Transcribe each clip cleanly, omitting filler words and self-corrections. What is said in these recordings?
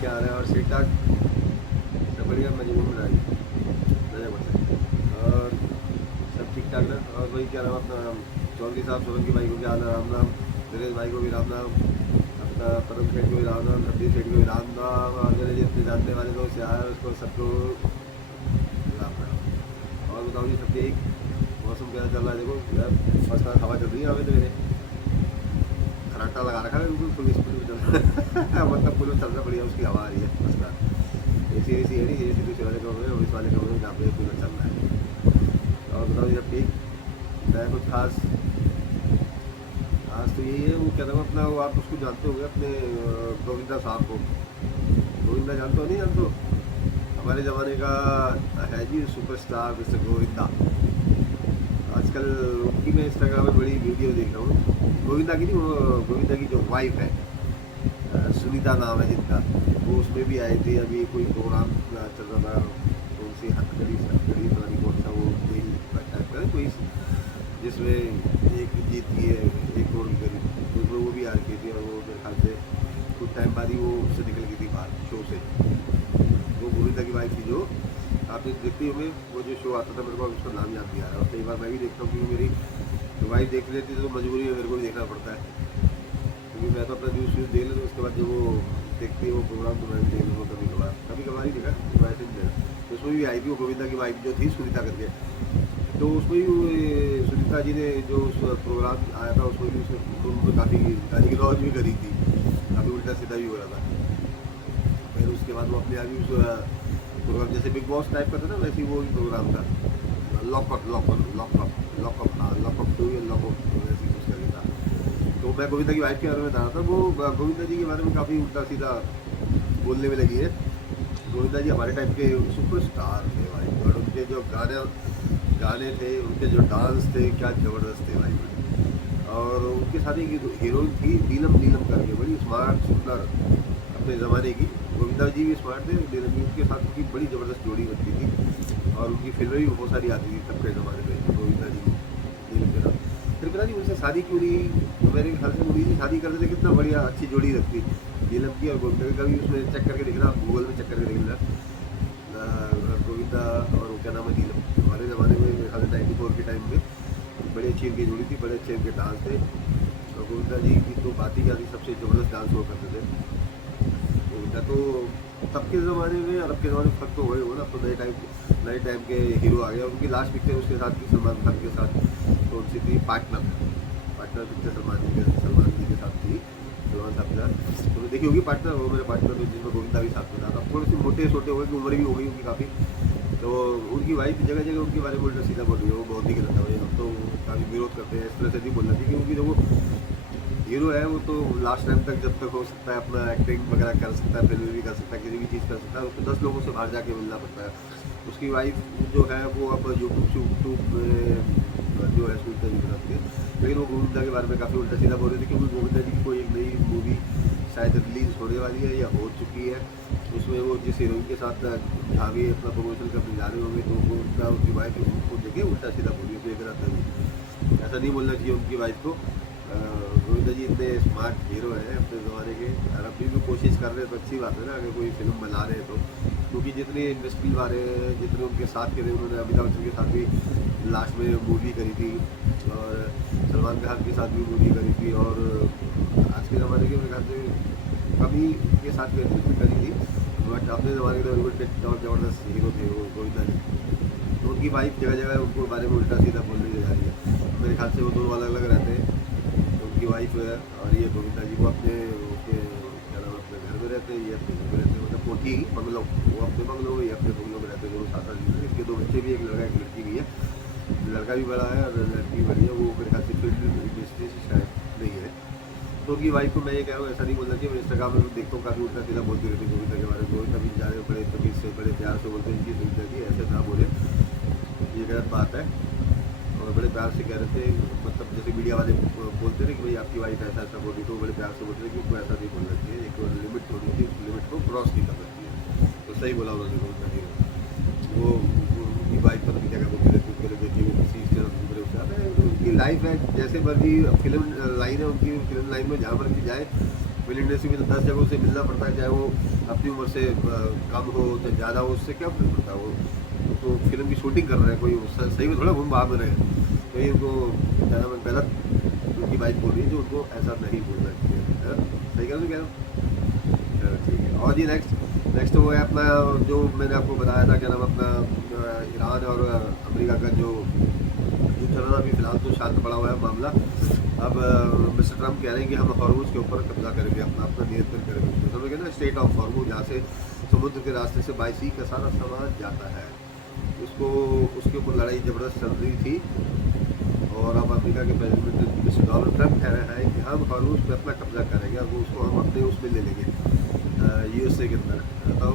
के आ रहे हैं और ठीक ठाक सब बढ़िया मजे में बना रही मजा बढ़ता है और सब ठीक ठाक ना। और वही क्या नाम अपना चौधरी साहब सोलंकी भाई को क्या राम राम, नरेश भाई को भी राम राम, अपना परम सेठ को भी राम राम, सतीश सेठ को भी राम राम, और मेरे जितने जानने वाले दोस्त यार उसको सबको राम राम। और बताओ जी सब ठीक, मौसम कैसा चल रहा है? देखो यार फर्स्ट क्लास हवा चल रही है हमें तो मेरे खराटा लगा रखा है बिल्कुल फुल स्पीड में चल रहा है मतलब पुल चल रहा बढ़िया, उसकी हवा आ रही है फर्स्ट क्लास। ए सी है नहीं, ए सी दूसरे वाले कमरे में, ऑफिस वाले कमरे में जहाँ पे कूलर चल रहा है। और बताओ जब ठीक है कुछ खास? आज तो यही है, वो क्या था अपना, वो आप उसको जानते होंगे अपने गोविंदा साहब को। गोविंदा जानते हो नहीं जानते हो? हमारे ज़माने का है जी सुपरस्टार मिस्टर गोविंदा। आजकल उनकी मैं इंस्टाग्राम में बड़ी वीडियो देख रहा हूँ, गोविंदा की नहीं, वो गोविंदा की जो वाइफ है सुनीता नाम है जिनका, वो उसमें भी आई थी। अभी कोई प्रोग्राम चल रहा था तो उनसे हथकड़ी पता नहीं कौन सा वो मेल टाइप का कोई, जिसमें एक जीत की है 1 करोड़ की करीब, तो उसमें वो भी आ रही थी। और वो मेरे ख्याल से कुछ टाइम बाद ही वो उससे निकल गई थी बाहर शो से। वो गोविंदा की वाइफ थी जो आप देखते होंगे, वो जो शो आता था मेरे को उसका नाम याद नहीं आ रहा। और कई बार मैं भी देखता हूँ क्योंकि मेरी वाइफ देख लेती है तो मजबूरी है मेरे को भी देखना पड़ता है, क्योंकि मैं तो अपना न्यूज़ व्यूज़ देख लेता हूँ, उसके बाद जब वो देखती है वो प्रोग्राम तो मैं भी देख लेता हूँ कभी कभार ही देखा, वैसे नहीं देखा। तो उसमें भी आई थी वो गोविंदा की वाइफ जो थी सुनीता करके, तो उसमें भी सुनीता जी ने जो उस प्रोग्राम आया था उसमें भी उसमें काफ़ी गाली गलौज भी करी थी, काफ़ी उल्टा सीधा भी हो रहा था। फिर उसके बाद वो अपने आप ही उस प्रोग्राम जैसे बिग बॉस टाइप का था ना, वैसे ही वो भी प्रोग्राम था लॉकअप हाँ लॉकअप 2 या लॉकअप वैसे ही कुछ करके था। तो मैं गोविंदा की वाइफ के बारे में बता रहा था, वो गोविंदा जी के बारे में काफ़ी उल्टा सीधा बोलने में लगी है। गोविंदा जी हमारे टाइम के सुपरस्टार थे भाई, और उनके जो गाने थे, उनके जो डांस थे क्या ज़बरदस्त थे भाई। और उनके साथ एक हीरोइन थी नीलम करके, बड़ी स्मार्ट सुंदर अपने ज़माने की। गोविंदा जी भी स्मार्ट थे, नीलम जी उनके साथ उनकी बड़ी ज़बरदस्त जोड़ी बनती थी, और उनकी फिल्में भी बहुत सारी आती थी तब के ज़माने में गोविंदा जी नीलम के साथ। फिर पता नहीं उनसे शादी क्यों नहीं, तो मेरे ख्याल से उन्हीं से शादी करते थे, कितना बढ़िया अच्छी जोड़ी रखती नीलम की और गोविंदा की। कभी उसमें चेक करके देखना, आप गूगल में चेक करके देखना गोविंदा और वो क्या नाम है नीलम, हमारे ज़माने में मेरे ख्याल से 94 के टाइम में बड़ी अच्छी इनकी जोड़ी थी, बड़े अच्छे इनके डांस थे। और गोविंदा जी की तो बात ही क्या थी, सबसे ज़बरदस्त डांस हुआ करते थे गोविंदा। तो तब के ज़माने में और अब के ज़माने में फ़र्क तो हो ही हो ना, अब तो नए टाइम के हीरो आ गए। उनकी लास्ट पिक्चर उसके साथ थी सलमान खान के साथ, तो उनसे थी पार्टनर पिक्चर सलमान जी के साथ थी, सलमान साहब के साथ। तो देखी होगी पार्टनर, वो मेरे पार्टनर तो जिसमें गोविंदा भी साथ में था। अब थोड़े से मोटे छोटे हो गए, उम्र भी हो गई उनकी काफ़ी। तो उनकी वाइफ जगह जगह उनके बारे में उल्टा सीधा बोल रही है, वो बहुत ही गलत है भाई। हम तो काफ़ी विरोध करते हैं, इस तरह से नहीं बोलना चाहिए, क्योंकि देखो हीरो है वो तो लास्ट टाइम तक जब तक हो सकता है अपना एक्टिंग वगैरह कर सकता है, फिल्म भी कर सकता है, किसी भी चीज़ कर सकता है, उसको 10 लोगों से बाहर जाके मिलना पड़ता है। उसकी वाइफ जो है वो अब यूट्यूब में जो है सुनीता जी बनाती है, लेकिन वो गोविंदा के बारे में काफ़ी उल्टा सीधा बोल रही थी, क्योंकि गोविंदा जी की कोई एक नई मूवी शायद रिलीज़ होने वाली है या हो चुकी है। उसमें वो जिस हीरोइन के साथ जहाँ भी अपना प्रमोशन करने जा रहे होंगे, तो गोविंदा उनकी वाइफ उनको जगह उल्टा सीधा बोली, तो एक रात ऐसा नहीं बोलना चाहिए उनकी वाइफ को। गोविंदा जी इतने स्मार्ट हीरो हैं अपने ज़माने के, और अभी भी कोशिश कर रहे हैं तो अच्छी बात है ना, अगर कोई फिल्म बना रहे हैं तो। क्योंकि जितने इंडस्ट्री वाले जितने उनके साथ के थे, उन्होंने अमिताभ बच्चन के साथ भी लास्ट में मूवी करी थी, और सलमान खान के साथ भी मूवी करी थी, और आज के ज़माने के मेरे ख्याल से कभी के साथ करी थी, बट अपने ज़माने के तो ज़बरदस्त हीरो थे वो गोविंदा जी। तो उनकी वाइफ जगह जगह उनको बारे में उल्टा सीधा बोलने जा रही है। मेरे ख्याल से वो दोनों अलग अलग रहते हैं, उनकी वाइफ है और ये गोविंदा जी, वो अपने उनके क्या नाम अपने घर में रहते हैं, ये अपने घर में रहते हैं, मतलब कोठी बंगलो, वो अपने बंगलों में, ये अपने बंगलों में रहते हैं, दोनों साथ साथ। इसके 2 बच्चे भी, एक लड़का एक लड़की भी है, लड़का भी बड़ा है और लड़की बड़ी है। वो मेरे ख्याल से फील्ड इंडस्ट्री से शायद नहीं है। तो उनकी वाइफ को मैं ये कह रहा हूँ ऐसा नहीं बोलना चाहिए। मैं इंस्टाग्राम में देखता हूँ काफ़ी उल्टा सीधा बोलती रहती है गोविंदा के बारे में, गोविंदा भी जा रहे बड़े तमीज़ से बड़े प्यार से बोलते हैं, इनकी सुविधा थी ऐसे ना बोले, ये गलत बात है। और बड़े प्यार से कह रहे थे, मतलब जैसे मीडिया वाले बोलते थे कि भाई आपकी वाइफ ऐसा ऐसा बोली, तो बड़े प्यार से बोलते थे कि उनको ऐसा नहीं बोलना चाहिए, एक लिमिट होनी चाहिए, उस लिमिट को क्रॉस नहीं करना चाहिए। तो सही बोला उन्होंने गोविंदा जी ने। वो उनकी वाइफ पता नहीं क्या क्या बोलती रहती, उसके लिए देखिए वो किसी से दूसरे से आता है, उनकी लाइफ है, जैसे मर्जी फिल्म लाइन है उनकी, फिल्म लाइन में जहाँ मर्जी जाए फिल्म इंडस्ट्री में तो 10 जगहों से मिलना पड़ता है, चाहे वो अपनी उम्र से कम हो चाहे ज़्यादा हो, उससे क्या फर्क पड़ता है। वो तो फिल्म की शूटिंग कर रहे हैं, कोई सही में थोड़ा घूम भाग रहे हैं। कहीं उनको क्या नाम है, गलत उनकी बाइक बोल रही है जो उनको ऐसा नहीं बोलना चाहिए, है ना? सही कह रहे हो? चलो ठीक है। और जी नेक्स्ट वो है अपना, जो मैंने आपको बताया था क्या नाम अपना, ईरान और अमेरिका का जो चल रहा, अभी फिलहाल तो शांत पड़ा हुआ है मामला। अब मिस्टर ट्रम्प कह रहे हैं कि हम हॉर्मुज के ऊपर कब्जा करेंगे, अपना अपना नियंत्रण करेंगे उसमें, समझ गए ना, स्टेट ऑफ हॉर्मुज, जहाँ से समुद्र के रास्ते से बाई सी का सारा सामान जाता है, उसको उसके ऊपर लड़ाई ज़बरदस्त चल रही थी। और अब अमेरिका के प्रेसिडेंट मिस्टर डोनाल्ड ट्रम्प कह रहे हैं कि हम हॉर्मुज पे अपना कब्जा करेंगे और वो उसको हम अपने उसमें ले लेंगे, USA के अंदर। तो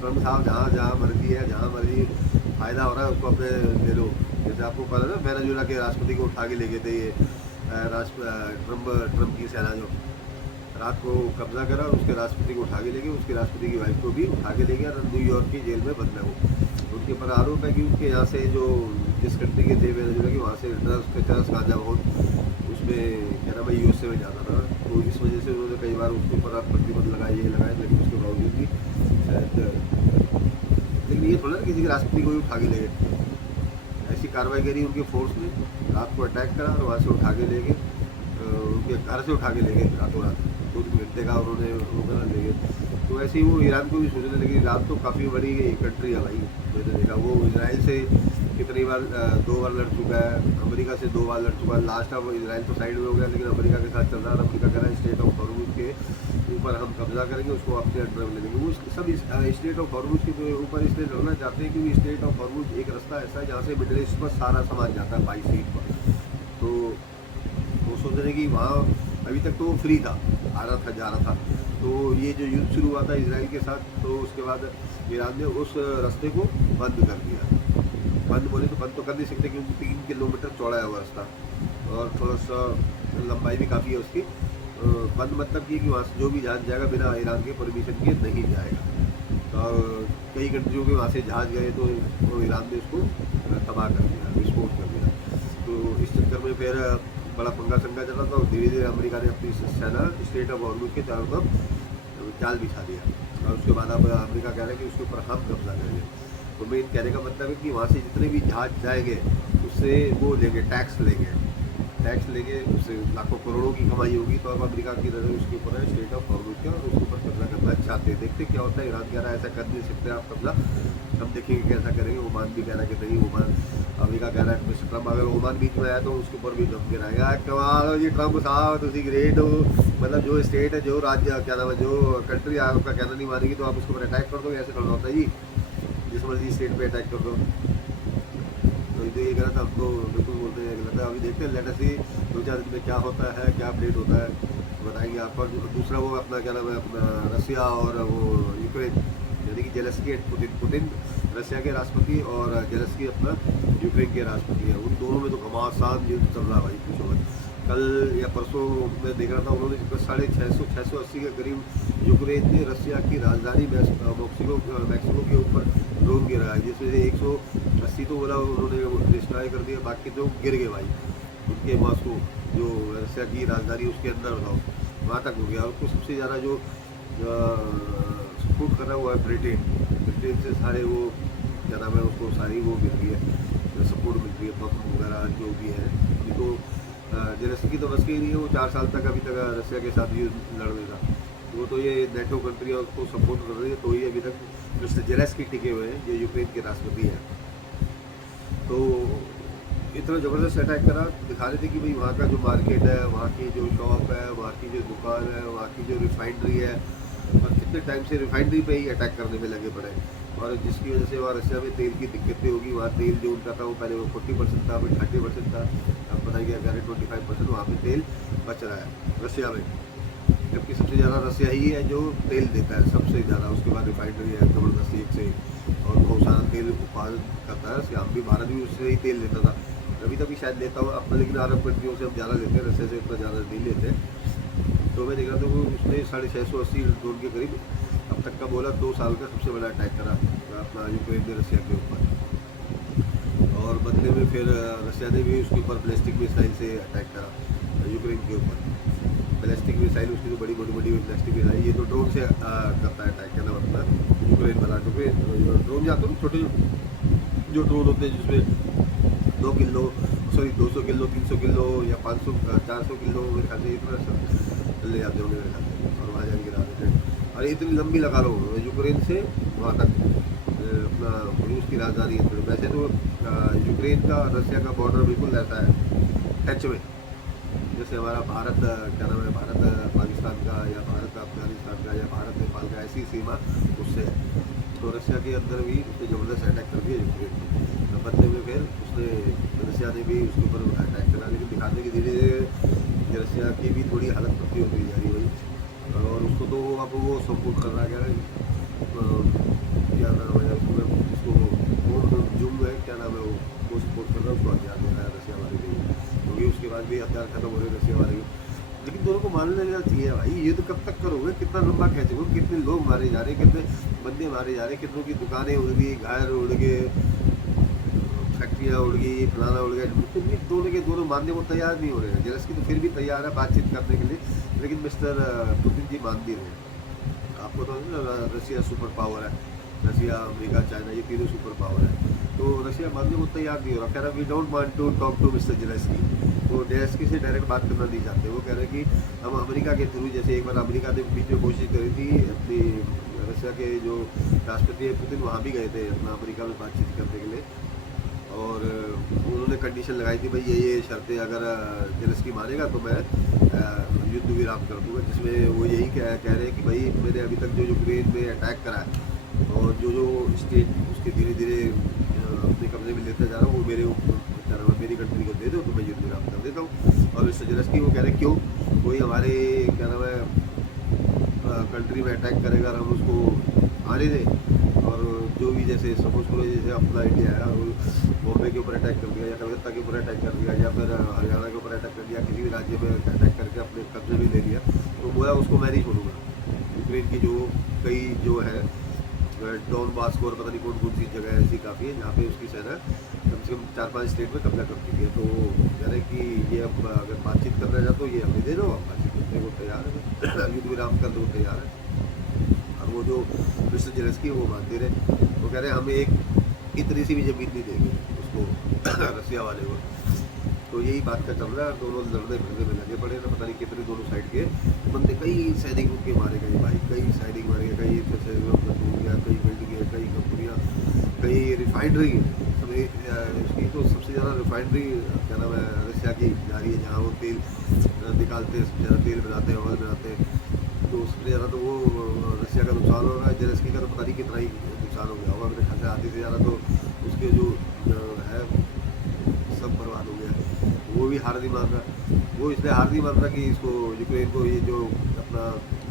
ट्रम्प साहब जहाँ जहाँ मर्जी है, जहाँ मर्जी फ़ायदा हो रहा है उसको अपने ले लो। जैसे आपको पता ना, वेनेजुएला के राष्ट्रपति को उठा के ले गए थे ये ट्रम्प की सेना, जो रात को कब्जा करा और उसके राष्ट्रपति को उठा के ले गए, उसके राष्ट्रपति की वाइफ को भी उठा के ले गया और न्यूयॉर्क की जेल में बंद है वो। उनके ऊपर आरोप है कि उनके यहाँ से जो जिस कंट्री के थे वेनेजुएला के, वहाँ से ड्रग्स गांजा बहुत उसमें क्या नाम है USA में जाता था, तो इस वजह से उन्होंने कई बार उसके ऊपर प्रतिबंध लगाए, ये लगाए, लेकिन उसके बावजूद भी शायद, लेकिन ये थोड़ा ना किसी के राष्ट्रपति को भी उठा के ले गए, ऐसी कार्रवाई करी उनके फोर्स ने, रात को अटैक करा और वहाँ से उठा के ले गए, उनके घर से उठा के ले गए रातों रात, 2-3 घंटे का उन्होंने वो करा ले गए। तो ऐसे ही वो ईरान को भी सोचने लगे, ईरान तो काफ़ी बड़ी कंट्री है भाई, मैंने देखा वो इसराइल से कितनी बार 2 बार लड़ चुका है, अमेरिका से 2 बार लड़ चुका है, लास्ट अब इसराइल तो साइड में हो गया, लेकिन अमेरिका के साथ चल रहा है। अमेरिका कह रहा है स्टेट ऑफ हॉर्मुज के ऊपर हम कब्जा करेंगे, उसको अपने अंडर में ले लेंगे। वो सब स्टेट ऑफ हॉर्मुज के ऊपर इसलिए लड़ना चाहते हैं क्योंकि स्टेट ऑफ हॉर्मुज एक रास्ता ऐसा है जहाँ से मिडिल ईस्ट पर सारा सामान जाता है 22 फीट पर। तो वो सोच रहे कि वहाँ अभी तक तो फ्री था, आ रहा था जा रहा था, तो ये जो युद्ध शुरू हुआ था इसराइल के साथ, तो उसके बाद ईरान ने उस रास्ते को बंद कर दिया। बंद बोले तो बंद तो कर नहीं सकते क्योंकि 3 किलोमीटर चौड़ा है वो रास्ता और थोड़ा सा लंबाई भी काफ़ी है उसकी। बंद मतलब ये कि वहाँ से जो भी जहाज जाएगा बिना ईरान के परमिशन के नहीं जाएगा। और कई कंट्रियों के वहाँ से जहाज गए तो ईरान ने उसको तबाह कर दिया, विस्फोट कर दिया। तो इस चक्कर में फिर बड़ा पंगा संगा चल रहा था और धीरे धीरे अमेरिका ने अपनी सेना स्टेट ऑफ हॉर्मुज के चारों तरफ जाल बिछा दिया और उसके बाद अब अमेरिका कह रहा है कि उसके ऊपर हम कब्जा करेंगे। तो मेन कहने का मतलब है कि वहाँ से जितने भी जहाज जाएंगे उससे वो लेंगे, टैक्स लेंगे, उससे लाखों करोड़ों की कमाई होगी। तो अब अमेरिका की नज़र उसके ऊपर है स्टेट ऑफ हॉर्मुज का और उसके ऊपर कब्जा करना चाहते हैं। देखते क्या होता है। ईरान कह रहा है ऐसा कर नहीं सकते आप कब्जा, हम देखेंगे कैसा करेंगे। ओमान भी कह रहा है कि नहीं, ओमान अमेरिका कह रहा है मिस्टर ट्रम्प अगर ओमान बीच में आया तो उसके ऊपर भी दम गिराएगा। कमाल हो जी ट्रम्प साहब, तुम ग्रेट हो। मतलब जो स्टेट है, जो राज्य क्या नाम है, जो कंट्री आपका कहना नहीं मानेगी तो आप उसके ऊपर अटैक कर दो, ऐसे करना होता है जी, जिस मर्जी स्टेट पे अटैक कर दो। तो ये गलत, हम तो बिल्कुल बोलते हैं गलत है। अभी देखते हैं, लेट अस सी 2-4 दिन में क्या होता है, क्या अपडेट होता है, बताएंगे आपको। दूसरा वो अपना क्या नाम है, अपना रसिया और वो यूक्रेन, यानी कि जेलेंस्की एंड पुतिन रसिया के राष्ट्रपति और जेलेंस्की अपना यूक्रेन के राष्ट्रपति है। उन दोनों में तो घमासान युद्ध चल रहा है भाई, पूछो मत। कल या परसों मैं देख रहा था, उन्होंने 650 के करीब यूक्रेन ने रसिया की राजधानी मैक्सिको के ऊपर ड्रोन गिरा है, जिसमें से 180 तो बोला उन्होंने डिस्ट्रॉय कर दिया, बाकी तो गिर गए भाई उनके मॉस्को, जो रसिया की राजधानी उसके अंदर था, वहाँ तक हो गया। और उसको सबसे ज़्यादा जो सपोर्ट कर रहा हुआ है ब्रिटेन से सारे वो क्या नाम है, उसको सारी वो मिल रही है, सपोर्ट मिल रही है, बम वगैरह जो भी है। तो जेलेंस्की तो बस के ही नहीं है, वो 4 साल तक अभी तक रसिया के साथ युद्ध लड़ रहा था। वो तो ये नेटो कंट्री और उसको सपोर्ट कर रही है, तो ये अभी तक मिस्टर जेलेंस्की टिके हुए हैं, जो यूक्रेन के राष्ट्रपति हैं। तो इतना ज़बरदस्त अटैक करा, दिखा रहे थे कि भाई वहाँ का जो मार्केट है, वहाँ की जो शॉप है, वहाँ की जो दुकान है, वहाँ की जो रिफाइनरी है, और कितने टाइम से रिफाइनरी पे ही अटैक करने में लगे पड़े। और जिसकी वजह से वहाँ रशिया में तेल की दिक्कतें होगी। वहाँ तेल जो उनका था वो पहले वो 40% था, अभी 30% था, अब पता ही 25% वहाँ पे तेल बच रहा है रशिया में, जबकि सबसे ज़्यादा रसिया ही है जो तेल देता है सबसे ज़्यादा। उसके बाद रिफाइनरी है ज़बरदस्त एक से, और बहुत सारा तेल उत्पादन करता है। हम भी, भारत भी उससे ही तेल लेता था, अभी तक भी शायद लेता हूँ अपना, लेकिन अरब कंट्रियों से हम ज़्यादा लेते हैं, रसिया से इतना ज़्यादा नहीं लेते। तो मैं देख रहा था वो उसने 680 ड्रोन के करीब अब तक का बोला 2 साल का सबसे बड़ा अटैक करा अपना यूक्रेन ने रसिया के ऊपर। और बदले में फिर रसिया ने भी उसके ऊपर बैलिस्टिक मिसाइल से अटैक करा यूक्रेन के ऊपर। बैलिस्टिक मिसाइल उसकी तो बड़ी बड़ी बड़ी बैलिस्टिक मिसाइल, ये तो ड्रोन से करता है अटैक, क्या नाम अपना यूक्रेन वाला ड्रोन जाते हो छोटे जो ड्रोन होते हैं जिसमें 2 किलो, सॉरी 200 किलो, 300 किलो या 500 400 किलो मेरे ख्याल से इतना सब ले जाते होंगे मेरे ख्याल से, और वहाँ जाके गिरा देते हैं। और इतनी लंबी लगा लो यूक्रेन से वहाँ तक अपना रूस की राजधानी है। वैसे तो यूक्रेन का रसिया का बॉर्डर बिल्कुल ऐसा है टच में, जैसे हमारा भारत क्या नाम है, भारत पाकिस्तान का या भारत अफगानिस्तान का या भारत नेपाल का, ऐसी सीमा उससे है। तो रसिया के अंदर भी उसने ज़बरदस्त अटैक कर दिया यूक्रेन को। बदले में फिर उसने रसिया ने भी उसके ऊपर अटैक करा, लेकिन दिखाते कि धीरे धीरे रसिया की भी थोड़ी हालत पत्ती होती जा रही भाई, और उसको तो अब वो सपोर्ट कर रहा है क्या नाम है उसको जुम है, क्या नाम है वो सपोर्ट कर रहा है, उसको हथियार दे रहा है रसिया वाले भी, क्योंकि उसके बाद भी हथियार खत्म हो रहे रसिया वाले भी। लेकिन दोनों को मान लेना चाहिए भाई, ये तो कब तक करोगे, कितना लंबा खींचोगे, कितने लोग मारे जा रहे हैं, कितने बंदे मारे जा रहे हैं, कितनों की दुकानें उड़ गई, घर उड़ गए, फैक्ट्रियाँ उड़ गई, फलाना उड़ गया, फिर भी दोनों के दोनों मानने को तैयार नहीं हो रहे हैं। जेलेंस्की तो फिर भी तैयार है बातचीत करने के लिए, लेकिन मिस्टर पुतिन जी मान नहीं रहे। आपको तो रसिया सुपर पावर है, रसिया अमेरिका चाइना ये तीनों सुपर पावर है, तो रसिया मानने को तैयार नहीं हो रहा। कह रहा we don't want to talk to mister Zelensky, वो जेलेंस्की से डायरेक्ट बात करना नहीं चाहते। वो कह रहे हैं कि हम अमेरिका के थ्रू, जैसे एक बार अमेरिका ने बीच में कोशिश करी थी, अपनी रसिया के जो राष्ट्रपति है पुतिन वहाँ भी गए थे अपना अमेरिका में बातचीत करने के लिए, और उन्होंने कंडीशन लगाई थी भाई ये शर्तें अगर जेलेंस्की मानेगा तो मैं युद्ध विराम कर दूँगा, जिसमें वो यही कह रहे हैं कि भाई मैंने अभी तक जो यूक्रेन में अटैक करा है और जो जो स्टेट उसके धीरे धीरे अपने कब्जे में लेता जा रहा हूँ, वो मेरी कंट्री को दे दो तो मैं युद्ध विराम कर देता हूँ। और मिस्टर जेलेंस्की वो कह रहे हैं क्यों, कोई हमारे क्या नाम है कंट्री में अटैक करेगा और हम उसको आने दें, और जो भी जैसे सपोज करो जैसे अपना इंडिया है बॉम्बे के ऊपर अटैक कर दिया या कलकत्ता के ऊपर अटैक कर दिया या फिर हरियाणा के ऊपर अटैक कर दिया, किसी भी राज्य में अटैक करके अपने कब्जे में ले लिया, तो बोला उसको मैं नहीं छोड़ूंगा। यूक्रेन की जो कई जो है डॉन बास्को और पता नहीं कौन कौन सी जगह ऐसी काफ़ी है जहाँ पे उसकी सेना कम से कम 4-5 स्टेट में कब्जा कर चुकी है। तो कह रहे कि ये अब अगर बातचीत करना चाहते हो ये हमें दे दो, आप बातचीत करने को तैयार है, युद्ध विराम कर दो तैयार है। और वो जो मिस्टर जेलेंस्की वो मानते रहे, वो कह रहे हम एक इतनी सी भी ज़मीन नहीं देंगे उसको रसिया वाले को। तो यही बात का चल रहा है, दोनों लड़ने भिड़ने में लगे पड़े ना, पता नहीं कितने दोनों साइड के बंदे, कई सैनिक उनके मारे गए भाई, कई सैनिक मारे गए, कई गया, कई बिल्डिंग है, कई कंपनियाँ, कई रिफाइनरी सब इसकी तो सबसे ज़्यादा रिफाइनरी क्या नाम है रसिया की जा रही है, जहाँ वो तेल निकालते हैं, सबसे ज़्यादा तेल बनाते हैं, ऑयल बनाते हैं, तो सबसे ज़्यादा तो वो रसिया का नुकसान हो रहा है। जेलेंस्की का तो पता नहीं कितना ही नुकसान हो गया होगा, मेरे ख्याल से आधे से ज़्यादा तो उसके जो है सब बर्बाद हो गया। वो भी हार नहीं मान रहा, वो इसलिए हार नहीं मान रहा कि इसको यूक्रेन को ये जो अपना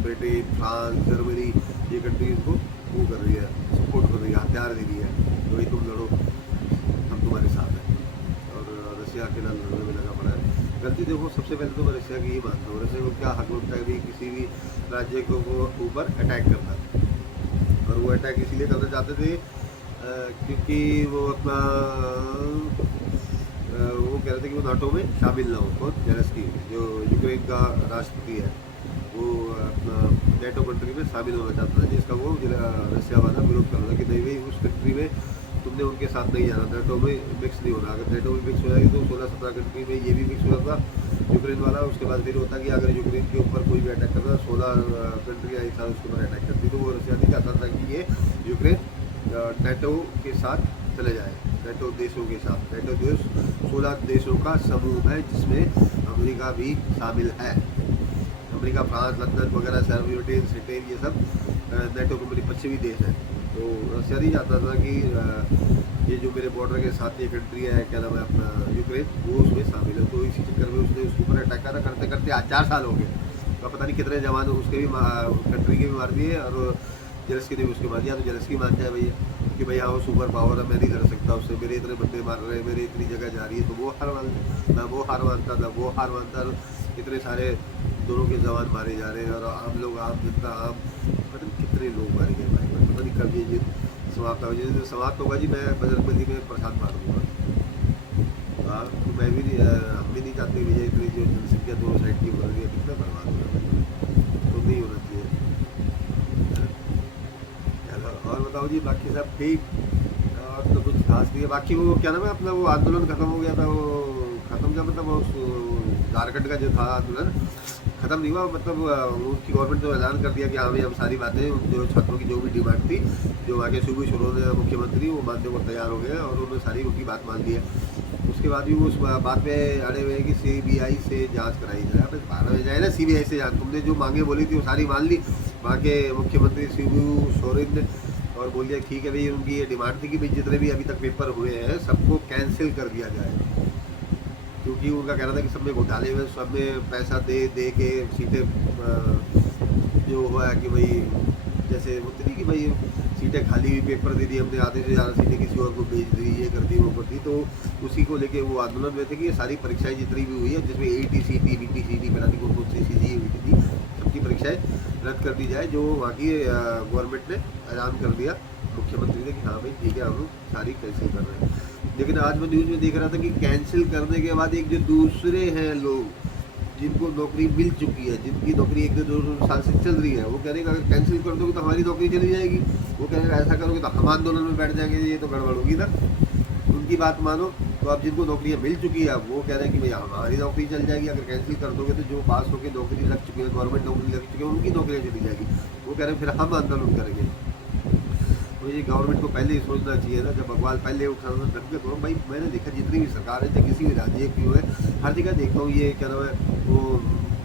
ब्रिटेन फ्रांस जर्मनी ये कंट्री इसको वो कर रही है, सपोर्ट कर रही है, हथियार दे रही है, तो भाई तुम लड़ो हम तुम्हारे साथ हैं, और रसिया अकेला लड़ने में लगा पड़ा है। गलती देखो सबसे पहले तो मैं रसिया की ये मानता हूँ, रसिया को क्या हक बनता है भी किसी भी राज्य को ऊपर अटैक करना, और वो अटैक इसलिए करना चाहते थे क्योंकि वो अपना वो कह रहे थे कि वो नाटो में शामिल ना हो। कौन? जेलेंस्की जो यूक्रेन का राष्ट्रपति है, वो अपना नेटो कंट्री में शामिल होना चाहता था, जिसका वो रसिया वाला विरोध कर रहा था कि नहीं भाई उस कंट्री में तुमने उनके साथ नहीं जाना, नेटो में मिक्स नहीं होना। अगर नेटो में मिक्स हो जाएगी तो 16-17 कंट्री में ये भी मिक्स हो जाता यूक्रेन वाला। उसके बाद फिर होता कि अगर यूक्रेन के ऊपर कोई भी अटैक करता 16 कंट्रियाँ एक साथ उसके ऊपर अटैक करती, तो वो रसिया नहीं चाहता था कि ये यूक्रेन नेटो के साथ चले जाए, नेटो देशों के साथ। नेटो देश 16 देशों का समूह है जिसमें अमेरिका भी शामिल है। अमेरिका, फ्रांस, लंदन वगैरह, ब्रिटेन, ब्रिटेन ये सब नेटो के पश्चिमी देश हैं। तो रसिया नहीं चाहता था कि ये जो मेरे बॉर्डर के साथ ये कंट्री है क्या नाम है अपना यूक्रेन, वो उसमें शामिल है। तो इसी चक्कर में उसने उसके ऊपर अटैक करा, करते करते आज 4 साल हो गए, तो पता नहीं कितने जवान उसके भी कंट्री के भी मार दिए और जेलेंस्की ने भी उसके मार दिया। तो जेलेंस्की मान जाए भैया कि भाई हाँ वो सुपर पावर है, मैं नहीं लड़ सकता उससे, मेरे इतने बंदे मार रहे हैं, मेरे इतनी जगह जा रही है, तो वो हार मानता ना, वो हार मानता था, वो हार मानता। इतने सारे दोनों के जवान मारे जा रहे हैं और आम लोग, आम जनता, आम पता नहीं कितने लोग मारे गए भाई, पता नहीं कब ये समाप्त होगा। जिस दिन समाप्त होगा जी मैं बजरंगबली में प्रसाद मार दूँगा, हाँ, तो मैं भी नहीं हम भी नहीं चाहते भैया इतनी जो जनसंख्या दो साइड की बढ़ रही है, कितना बर्बाद हो रहा है, तो नहीं होना चाहिए। चलो और बताओ जी, बाकी सब ठीक? और तो कुछ खास नहीं है बाकी। वो क्या नाम है अपना, वो आंदोलन खत्म हो गया था, वो खत्म क्या मतलब वो झारखंड का जो था आंदोलन खत्म नहीं हुआ, मतलब उसकी गवर्नमेंट ने ऐलान कर दिया कि हाँ भाई हम सारी बातें जो छात्रों की जो भी डिमांड थी, जो वहाँ के सूबे शुरू ने मुख्यमंत्री वो मानने को तैयार हो गए और उन्होंने सारी उनकी बात मान ली है। उसके बाद भी वो उस बात पे अड़े हुए हैं कि सीबीआई से जांच कराई जाए। अब बारह में जाए ना सीबीआई से जांच, तुमने जो मांगे बोली थी वो सारी मान ली वहाँ के मुख्यमंत्री शिबू सोरेन ने, और बोल दिया ठीक है भाई, उनकी ये डिमांड थी कि भाई जितने भी अभी तक पेपर हुए हैं सबको कैंसिल कर दिया जाए, क्योंकि उनका कहना था कि सब में घोटाले में, सब में पैसा दे दे के सीटें जो हुआ है कि भाई जैसे होती नहीं कि भाई सीटें खाली हुई, पेपर दे दी हमने, आधे से ज़्यादा सीटें किसी और को भेज दी, ये कर दी वो कर दी, तो उसी को लेके वो आंदोलन में थे कि ये सारी परीक्षाएं जितनी भी हुई है जिसमें AT CT BT CT पता नहीं कौन सी CG हुई थी, सबकी परीक्षाएं रद्द कर दी जाए, जो वहाँ की गवर्नमेंट ने ऐलान कर दिया मुख्यमंत्री ने कि हाँ भाई ठीक है हम सारी कैंसिल कर रहे हैं। लेकिन आज मैं न्यूज़ में देख रहा था कि कैंसिल करने के बाद एक जो दूसरे हैं लोग जिनको नौकरी मिल चुकी है, जिनकी नौकरी 1-2 साल से चल रही है, वो कह रहे हैं अगर कैंसिल कर दोगे तो हमारी नौकरी चली जाएगी, वो कह रहे हैं ऐसा करोगे तो हम आंदोलन में बैठ जाएंगे, ये तो गड़बड़ होगी ना। उनकी बात मानो तो अब जिनको नौकरियाँ मिल चुकी है अब वो कह रहे हैं कि भाई हमारी नौकरी चल जाएगी, अगर कैंसिल कर दोगे तो जो पास होकर नौकरी लग चुकी है, गवर्नमेंट नौकरी लग चुकी है, उनकी नौकरियाँ चली जाएगी। वो कह रहे हैं फिर हम आंदोलन करेंगे। तो ये गवर्नमेंट को पहले ही सोचना चाहिए ना, जब बकवाल पहले उठाना ढंग करो भाई। मैंने देखा जितनी भी सरकार है, चाहे किसी भी राज्य की हो है, हर जगह देखता हूँ ये क्या नाम है वो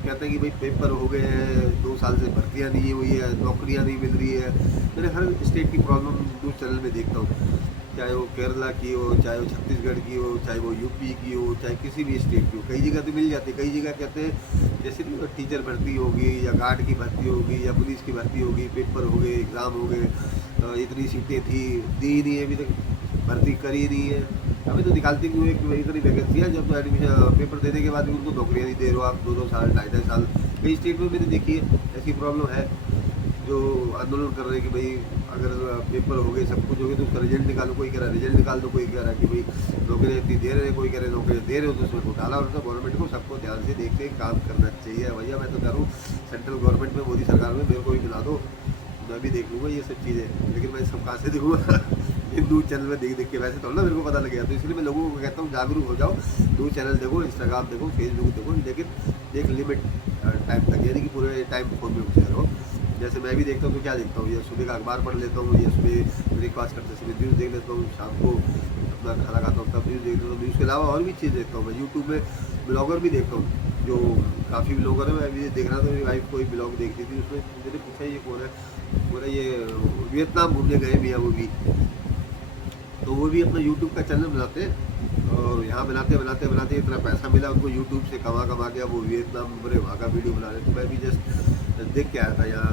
कहते हैं कि भाई पेपर हो गए हैं, 2 साल से भर्तियाँ नहीं हुई है, नौकरियाँ नहीं मिल रही है। मैंने हर स्टेट की प्रॉब्लम न्यूज़ चैनल में देखता हूँ, चाहे वो केरला की हो, चाहे वो छत्तीसगढ़ की हो, चाहे वो यूपी की हो, चाहे किसी भी स्टेट की हो। कई जगह तो मिल जाती है, कई जगह कहते हैं जैसे कि टीचर भर्ती होगी या गार्ड की भर्ती होगी या पुलिस की भर्ती होगी, पेपर हो गए, एग्ज़ाम हो गए, इतनी सीटें थी, दी ही नहीं है अभी तक, भर्ती करी नहीं है। अभी तो निकालती क्यों है कि इतनी वैकेंसी है, जब तो एडमिशन पेपर देने के बाद भी उनको नौकरियाँ नहीं दे रहे हो आप, 2-2 साल 2.5 साल। कई स्टेट में मैंने देखी है ऐसी प्रॉब्लम है, जो आंदोलन कर रहे हैं कि भाई अगर पेपर हो गए, सब कुछ हो गया, तो उसका रिजल्ट निकालो। कोई कह रहा है रिजल्ट निकाल दो, कोई कह रहा है कि भाई नौकरियाँ इतनी दे रहे हैं, कोई कह रहे हैं नौकरियाँ दे रहे हो तो उसमें घोटाला। और तो गवर्नमेंट को सबको ध्यान से देख के काम करना चाहिए भैया। मैं तो कह रहा हूँ सेंट्रल गवर्नमेंट में, मोदी सरकार में मेरे को भी मिला दो, मैं भी देख लूँगा ये सब चीज़ें। लेकिन मैं सब कहाँ से देखूँगा न्यूज़ चैनल में देख देख के, वैसे तो ना मेरे को पता लग गया। तो इसलिए मैं लोगों को कहता हूँ जागरूक हो जाओ, न्यूज़ चैनल देखो, इंस्टाग्राम देखो, फेसबुक देखो, लेकिन एक लिमिट टाइम तक, यानी कि पूरे टाइम फ़ोन में घुसे रहो। जैसे मैं भी देखता हूँ तो क्या देखता हूँ, ये सुबह का अखबार पढ़ लेता हूँ, या सुबह ब्रेकफास्ट करते समय न्यूज़ देख लेता हूँ, शाम को अपना खाना खाता हूँ तब न्यूज़ देख लेता हूँ। न्यूज़ के अलावा और भी चीज़ देखता हूँ मैं। यूट्यूब में ब्लॉगर भी देखता हूँ, जो काफ़ी ब्लॉगर है। मैं अभी देख रहा था, मेरी वाइफ कोई ब्लॉग देखती थी, उसमें मैंने पूछा ये कौन है, बोला ये वियतनाम घूमने गए भैया वो भी, तो वो भी अपना यूट्यूब का चैनल बनाते हैं। और यहाँ बनाते बनाते बनाते इतना पैसा मिला उनको यूट्यूब से, कमा कमा के वो वियतनाम पूरे वहाँ का वीडियो बना रहे। तो मैं भी जस्ट देख के आया था यहाँ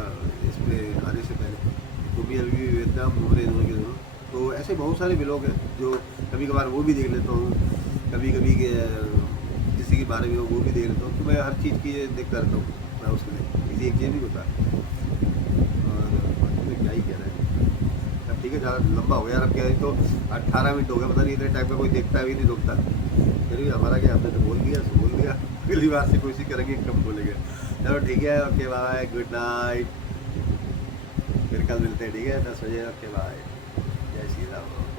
इसमें आने से पहले, तो भी अभी वियतनाम घूम रहे दोनों के दोनों। तो ऐसे बहुत सारे ब्लॉग हैं जो कभी कभार वो भी देख लेता हूँ, कभी कभी किसी के बारे में वो भी देख लेता हूँ। तो मैं हर चीज़ की देखता रहता हूँ मैं, उसके लिए किसी एक चीज़ नहीं होता। और बाकी तो क्या ही कह रहे हैं। अब ठीक है, ज़्यादा लंबा हो गया यार, अब क्या है तो 18 मिनट हो गया, पता नहीं इतने टाइम का कोई देखता भी नहीं रुकता। फिर भी हमारा क्या, हमने तो बोल दिया सो बोल दिया, अगली बार से कोशिश करेंगे कम बोलेंगे। चलो ठीक है, ओके बाय, गुड नाइट, फिर कल मिलते हैं, ठीक है 10 बजे, ओके बाय, जय श्री राम।